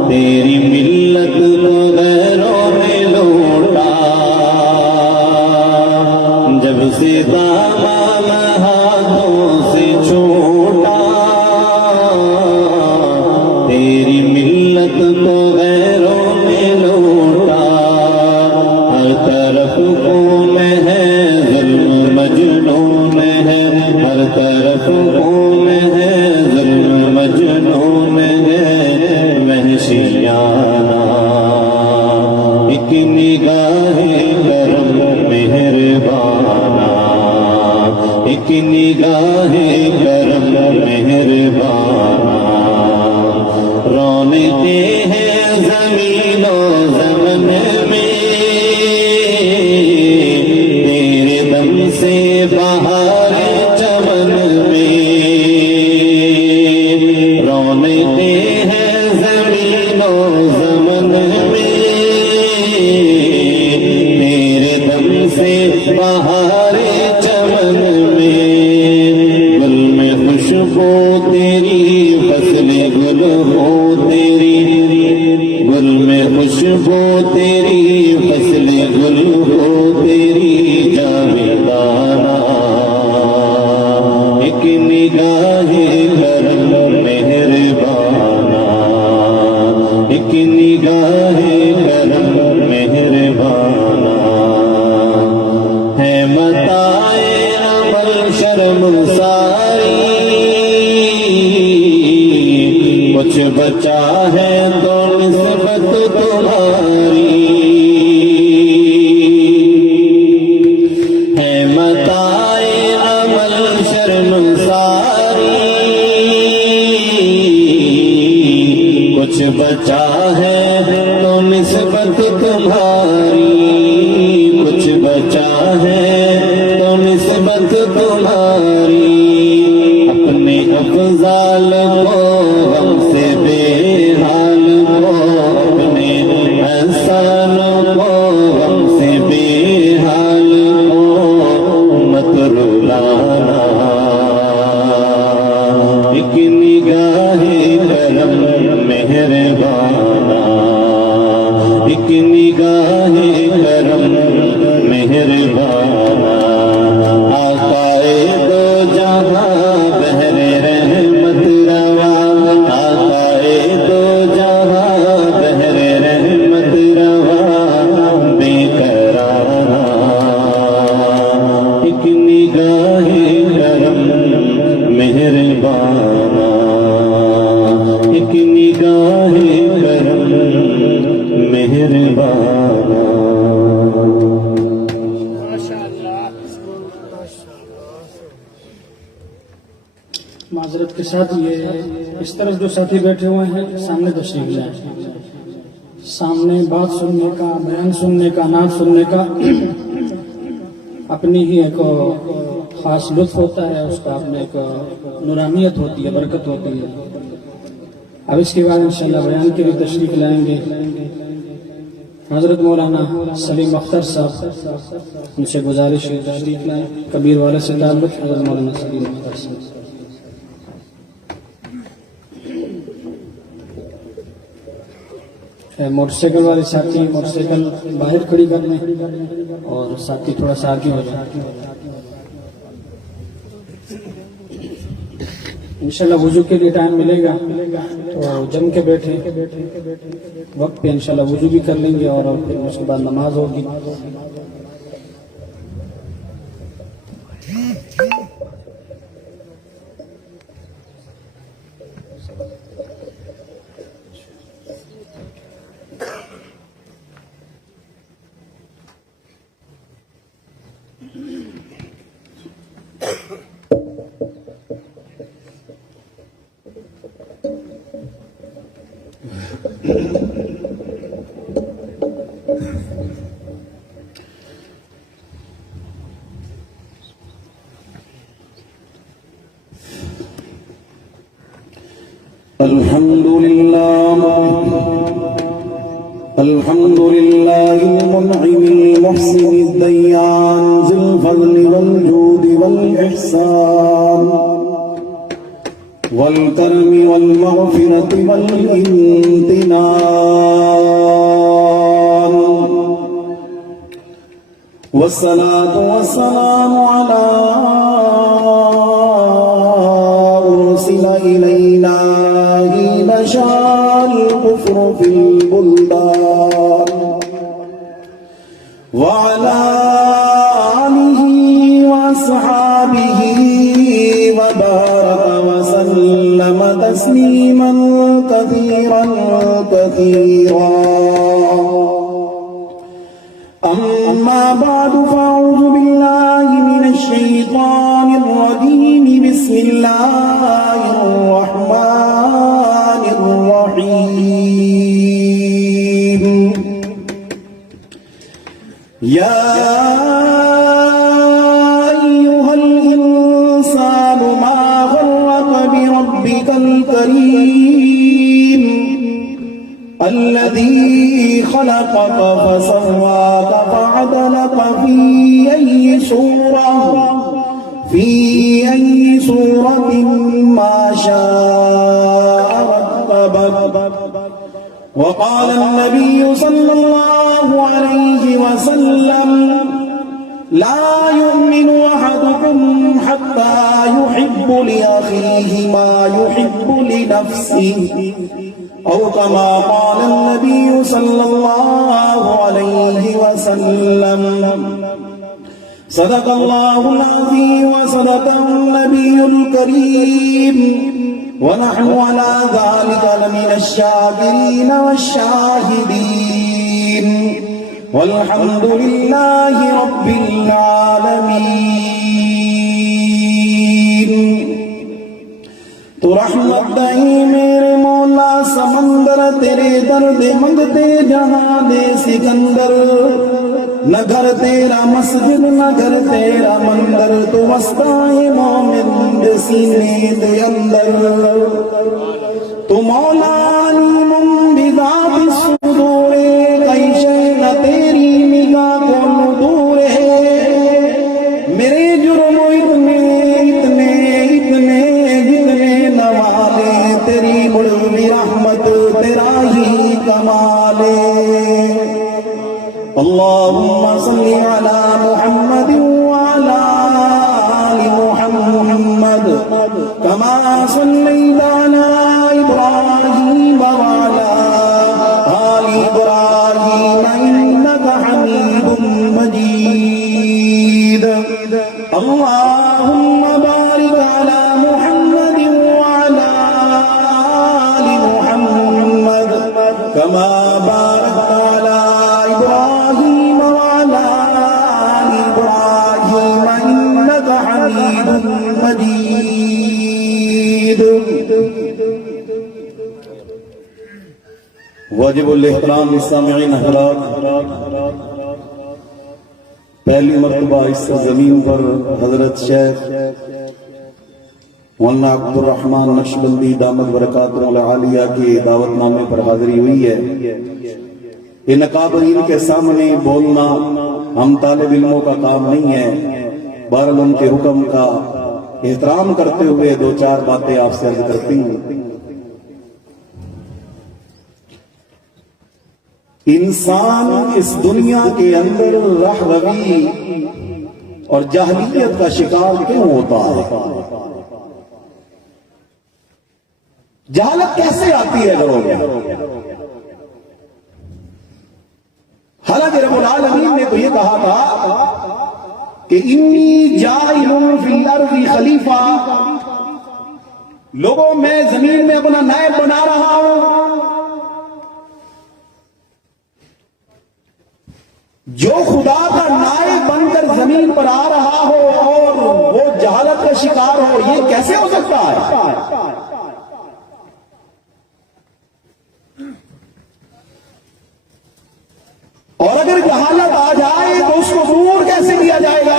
تیری ملت کو غیروں نے لوٹا، جب سے دامان ہاتھوں سے چھوٹا، تیری ملت کو غیروں نے لوٹا، ہر طرف قوم ہے ظلم مجنون ہے، ہر طرف قوم ہے ظلم مجنون ہے، وحشیانہ ایک نگاہ کرم مہربانا، ایک نگاہ کرم مہربانا، رونقیں ہیں زمین و زمن میں، تیرے دم سے بہار چمن میں، رونقیں ہیں زمین و زمن میں، تیرے دم سے بہار چمن میں، گل میں خوشبو تیری فصل گل ہو تیری، گل میں خوشبو تیری فصل گل ہو تیری، جاویدانہ ایک نگاہ کرم مہربانا، ایک نگاہ کرم مہربانا، ہے متائے عمل شرم ساری، کچھ بچا ہے تو نسبت تمہاری، ہے متائے عمل شرم ساری، کچھ بچا ہے تو نسبت تمہاری، کچھ بچا ہے تو نسبت تمہاری، اپنے افضال کو غم سے بے حال کو، اپنے احسان کو غم سے بے حال کو مت رلانا، ایک نگاہ کرم مہربانا، ایک نگاہ کرم مہربانا، آقائے دو جہاں بحر رحمت روا، آقائے دو جہاں بحر رحمت روا، بے قرارا ایک نگاہ کرم مہربانا، ایک نگاہ کرم مہربانا۔ معذرت کے ساتھ یہ اس طرح جو ساتھی بیٹھے ہوئے ہیں سامنے تشریف لائیں، سامنے بات سننے کا، بیان سننے کا، نعت سننے کا اپنی ہی ایک خاص لطف ہوتا ہے، اس کا اپنے ایک نورانیت ہوتی ہے، برکت ہوتی ہے۔ اب اس کے بعد انشاءاللہ بیان کے بھی تشریف لائیں گے حضرت مولانا سلیم اختر صاحب، ان سے گزارش ہے تشریف لائیں، کبیر والے سے تعلق حضرت مولانا سلیم اختر صاحب۔ موٹر سائیکل والے ساتھی موٹر سائیکل باہر کھڑی کر لیں اور ساتھی تھوڑا سا آگے ہو جائے. انشاءاللہ وضو کے لیے ٹائم ملے گا تو جم کے بیٹھے وقت پہ انشاءاللہ وضو بھی کر لیں گے اور پھر اس کے بعد نماز ہوگی. الحمد لله المنعم المحسن الديان ذي الفضل والجود والإحسان والكرم والمغفرة والامتنان والصلاة والسلام على أرسل إلينا حين شاء الكفر في البلدان وعلى آله وأصحابه وبارك وسلم تسليما كثيرا كثيرا. أما بعد فأعوذ بالله من الشيطان الرجيم. بسم الله الرحمن الرحيم. يا أيها الإنسان ما غرك بربك الكريم الذي خلقك فسواك فعدلك في أي صورة ما شاء ركبك. وقال النبي صلى الله عليه وسلم لا يؤمن أحدكم حتى يحب لأخيه ما يحب لنفسه أو كما قال النبي صلى الله عليه وسلم. صدق الله العظيم وصدق النبي الكريم ونحن على ذلك لمن الشاكرين والشاهدين والحمد لله رب العالمين. تو رحمت دہی میرے مولا سمندر تیرے درد منگتے جہاں دے سکندر. نہ گھر تیرا مسجد نہ گھر تیرا مندر تو وسطائے مومن دے سینے دے اندر. تو مولا علیم بذات الصدور کئی شے نہ تیری نگاہ کو دور ہے. میرے جرم اتنے جتنے نوالے تیری مڑوی رحمت تیرا ہی کمالے. اللهم صل على محمد وعلى آل محمد كما صليت على إبراهيم وعلى آل إبراهيم إنك حميد مجيد. اللهم بارك على محمد وعلى آل محمد كما باركت على إبراهيم وعلى آل إبراهيم إنك حميد مجيد. واجب الاحترام السامعین حضرات، پہلی مرتبہ اس زمین پر حضرت شیخ مولانا عبد الرحمن نقشبندی دامت برکاتہ العالیہ کے دعوت نامے پر حاضری ہوئی ہے. ان اکابرین کے سامنے بولنا ہم طالب علموں کا کام نہیں ہے. بہرحال ان کے حکم کا احترام کرتے ہوئے دو چار باتیں آپ سے عرض کرتی ہوں. انسان اس دنیا کے اندر رہ روی اور جاہلیت کا شکار کیوں ہوتا ہے؟ جہالت کیسے آتی ہے گھروں میں؟ حالانکہ رب العالمین نے تو یہ کہا تھا کہ انی جاعل فی الارض خلیفہ، لوگوں میں زمین میں اپنا نائب بنا رہا ہوں۔ جو خدا کا نائب بن کر زمین پر آ رہا ہو اور وہ جہالت کا شکار ہو، یہ کیسے ہو سکتا ہے؟ اور اگر جہالت آ جائے تو اس کو دور کیسے کیا جائے گا؟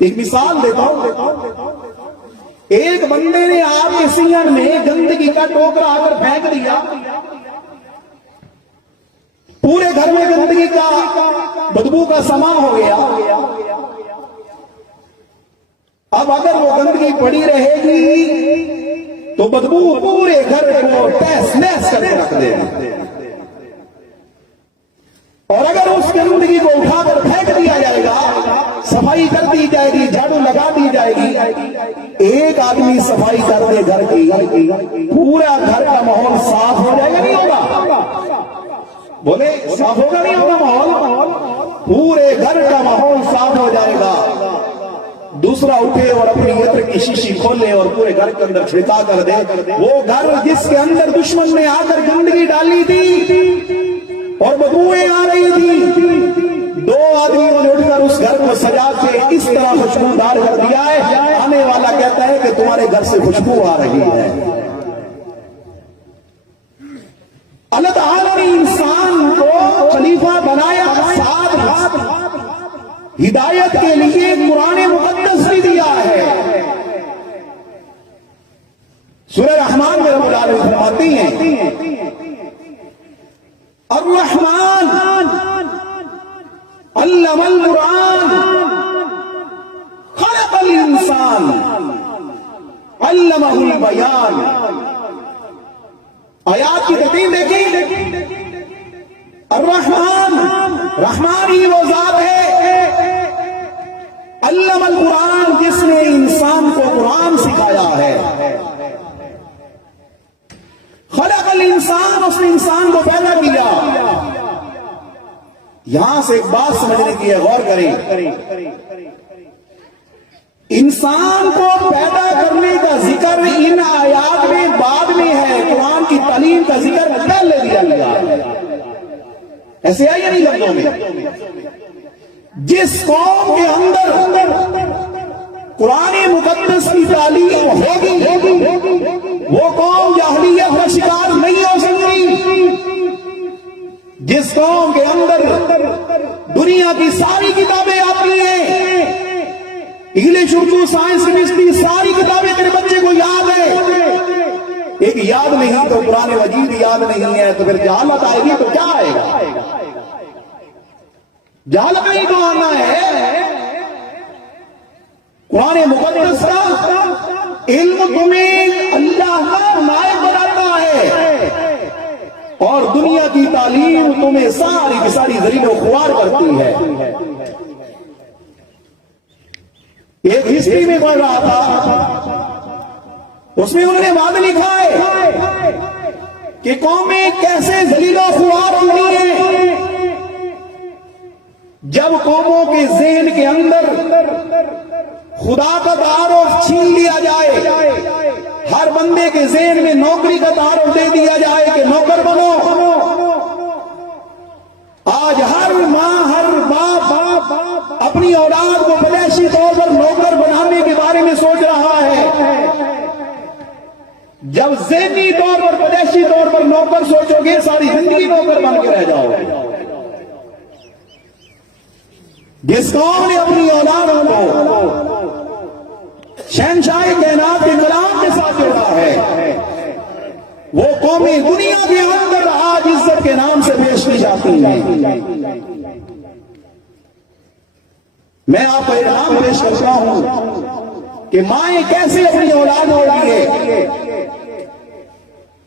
ایک مثال دیتا ہوں۔ ایک بندے نے آپ کے سینگر میں گندگی کا ٹوکرا آ کر پھینک دیا، پورے گھر میں گندگی کا بدبو کا سما ہو گیا۔ اب اگر وہ گندگی پڑی رہے گی تو بدبو پورے گھر کو تہس نہس کر کے رکھ دے گی، اور اگر اس گندگی کو اٹھا کر پھینک دیا جائے گا، صفائی کر دی جائے گی، جھاڑو لگا دی جائے گی، ایک آدمی صفائی کر دے گھر کی، پورا گھر کا ماحول صاف ہو جائے گا نہیں ہوگا؟ بولے صاف ہوگا نہیں ہوگا ماحول؟ پورے گھر کا ماحول صاف ہو جائے گا۔ دوسرا اٹھے اور اپنی عطر کی شیشی کھولے اور پورے گھر کے اندر چھڑکا کر دے، وہ گھر جس کے اندر دشمن نے آ کر گندگی ڈالی تھی اور بدبوئیں آ رہی تھی، دو آدمیوں نے اٹھ کر اس گھر کو سجا کے اس طرح خوشبودار کر دیا ہے، آنے والا کہتا ہے کہ تمہارے گھر سے خوشبو آ رہی ہے۔ اللہ تعالیٰ نے انسان کو خلیفہ بنایا، ساتھ ہدایت کے لیے قرآن مقدس بھی دیا ہے۔ سورہ رحمان میں رب العالمین فرماتی ہیں الرحمن علم القرآن خلق الانسان علمہ البیان۔ آیات کی ترتیب دیکھیں، الرحمن، رحمان ہی وہ ذات ہے، علم القرآن، جس نے انسان کو قرآن سکھایا ہے، خلق الانسان، اس نے انسان کو پیدا کیا۔ یہاں سے ایک بات سمجھنے کی ہے، غور کریں۔ انسان کو پیدا کرنے کا ذکر ان آیات میں بعد میں ہے، قرآن کی تعلیم کا ذکر پہلے دیا گیا ہے۔ ایسے آئیے نہیں لفظوں میں، جس قوم کے اندر قرآن مقدس کی تعلیم ہوگی وہ قوم جاہلیت کا شکار نہیں ہو سکتی۔ جس قوم کے اندر دنیا کی ساری کتابیں آتی ہیں، انگلش، اردو، سائنس، کیمسٹری، ساری کتابیں میرے بچے کو یاد ہے، ایک یاد نہیں تو قرآن مجید یاد نہیں ہے، تو پھر جہالت آئے گی تو کیا آئے گا؟ جہالت نہیں تو آنا ہے۔ قرآن مقدس کا علم تمہیں اللہ کا نائب بناتا ہے، اور دنیا کی تعلیم تمہیں ساری کی ساری ذلیل و خوار کرتی ہے۔ ایک ہسٹری میں پڑھ رہا تھا، اس میں انہوں نے وعدہ لکھا ہے کہ قومیں کیسے ذلیل و خوار ہوتی ہیں جب قوموں کے ذہن کے اندر خدا کا تعارف چھین لیا جائے، ہر بندے کے ذہن میں نوکری کا تعارف دے دیا جائے کہ نوکر بنو۔ آج ہر ماں، ہر باپ اپنی اولاد کو پیدائشی طور پر نوکر بنانے کے بارے میں سوچ رہا ہے۔ جب ذہنی طور پر، پیدائشی طور پر نوکر سوچو گے، ساری زندگی نوکر بن کے رہ جاؤ گے۔ جس قوم نے اپنی اولادوں کو شہنشاہ کائنات کے کلام کے ساتھ جوڑا ہے، وہ قومی دنیا کے اندر آج عزت کے نام سے پیش کی جاتی ہیں۔ میں آپ کو اعلان پیش کرتا ہوں کہ مائیں کیسے اپنی اولاد ہو رہی ہے۔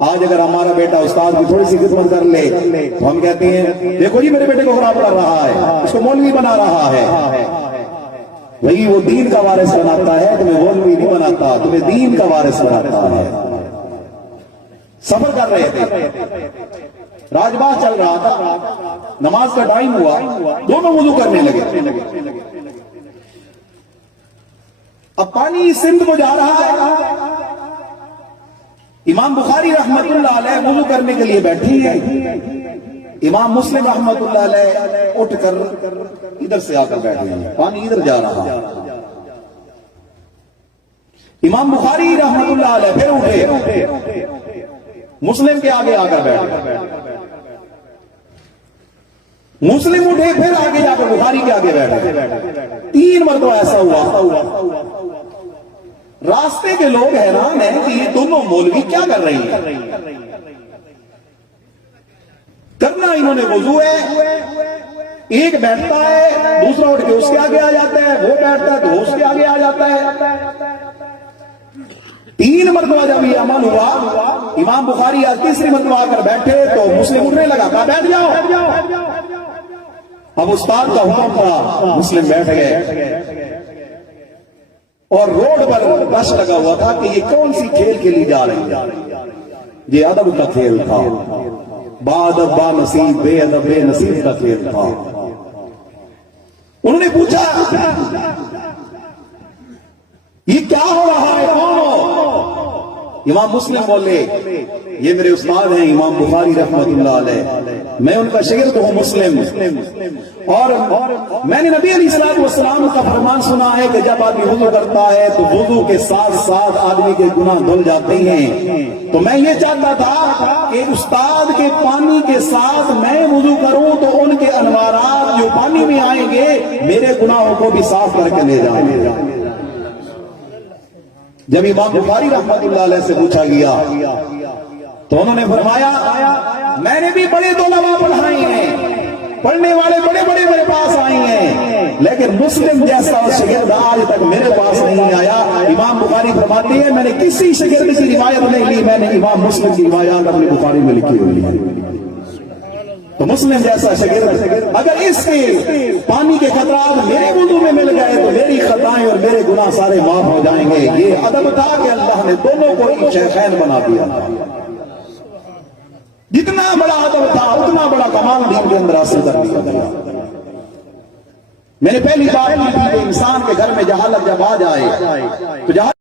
آج اگر ہمارا بیٹا استاد کی تھوڑی سی خدمت کر لے تو ہم کہتے ہیں دیکھو جی میرے بیٹے کو خراب کر رہا ہے، اس کو مولوی بنا رہا ہے۔ وہی وہ دین کا وارث بناتا ہے، تمہیں مولوی نہیں بناتا، تمہیں دین کا وارث بناتا ہے۔ سفر کر رہے تھے، راج باغ چل رہا تھا، نماز کا ٹائم ہوا، دونوں وضو کرنے لگے۔ اب پانی سندھ کو جا رہا ہے، امام بخاری رحمت اللہ علیہ وضو کرنے کے لیے بیٹھی ہیں، امام مسلم رحمت اللہ علیہ اٹھ کر ادھر سے آ کر بیٹھے ہیں، پانی ادھر جا رہا ہے۔ امام بخاری رحمت اللہ علیہ پھر اٹھے، مسلم کے آگے آ کر بیٹھے، مسلم اٹھے پھر آگے جا کر بخاری کے آگے بیٹھے، 3 مرتبہ ایسا ہوا۔ راستے کے لوگ حیران ہیں کہ یہ دونوں مولوی کیا کر رہے ہیں، کرنا انہوں نے وضو ہے، ایک بیٹھتا ہے دوسرا اٹھ کے اس کے آگے آ جاتا ہے، وہ بیٹھتا ہے تو اس کے آگے آ جاتا ہے۔ 3 مرتبہ جب یہ عمل ہوا، امام بخاری آج تیسری مرتبہ آ کر بیٹھے تو مسلم اٹھنے لگا، کہا بیٹھ جاؤ۔ اب استاد کا حکم تھا، مسلم بیٹھ گئے، اور روڈ پر رش لگا ہوا تھا کہ یہ کون سی کھیل کھیلی جا رہی ہے، یہ ادب کا کھیل تھا، با ادب با نصیب، بے ادب بے نصیب کا کھیل تھا۔ انہوں نے پوچھا یہ کیا ہو رہا ہے، کون ہو؟ امام مسلم بولے یہ میرے استاد ہیں امام بخاری رحمت اللہ علیہ، میں ان کا شاگرد ہوں مسلم، اور میں نے نبی علیہ الصلوۃ والسلام کا فرمان سنا ہے کہ جب آدمی وضو کرتا ہے تو وضو کے ساتھ ساتھ آدمی کے گناہ دھل جاتے ہیں، تو میں یہ چاہتا تھا کہ استاد کے پانی کے ساتھ میں وضو کروں تو ان کے انوارات جو پانی میں آئیں گے میرے گناہوں کو بھی صاف کر کے لے جائیں گے۔ جب امام بخاری رحمت اللہ علیہ سے پوچھا گیا تو انہوں نے فرمایا میں نے بھی بڑے طلباء پڑھائے ہیں، پڑھنے والے بڑے بڑے میرے پاس آئے ہیں، لیکن مسلم جیسا شاگرد آج تک میرے پاس نہیں آیا۔ امام بخاری فرماتے ہیں میں نے کسی شاگرد کی روایت نہیں لی، میں نے امام مسلم کی روایات اپنی بخاری میں لکھی ہوئی ہے۔ تو مسلم جیسا شاگرد اگر اس کے پانی کے خطرات میرے وضو میں مل گئے تو میری خطائیں اور میرے گناہ سارے معاف ہو جائیں گے۔ یہ ادب تھا کہ اللہ نے دونوں کو شیخین بنا دیا تھا۔ جتنا بڑا ادب تھا اتنا بڑا کمال دین کے اندر حاصل کر دیا گیا۔ میں نے پہلی بات کی تھی کہ انسان کے گھر میں جہالت جب آ جائے تو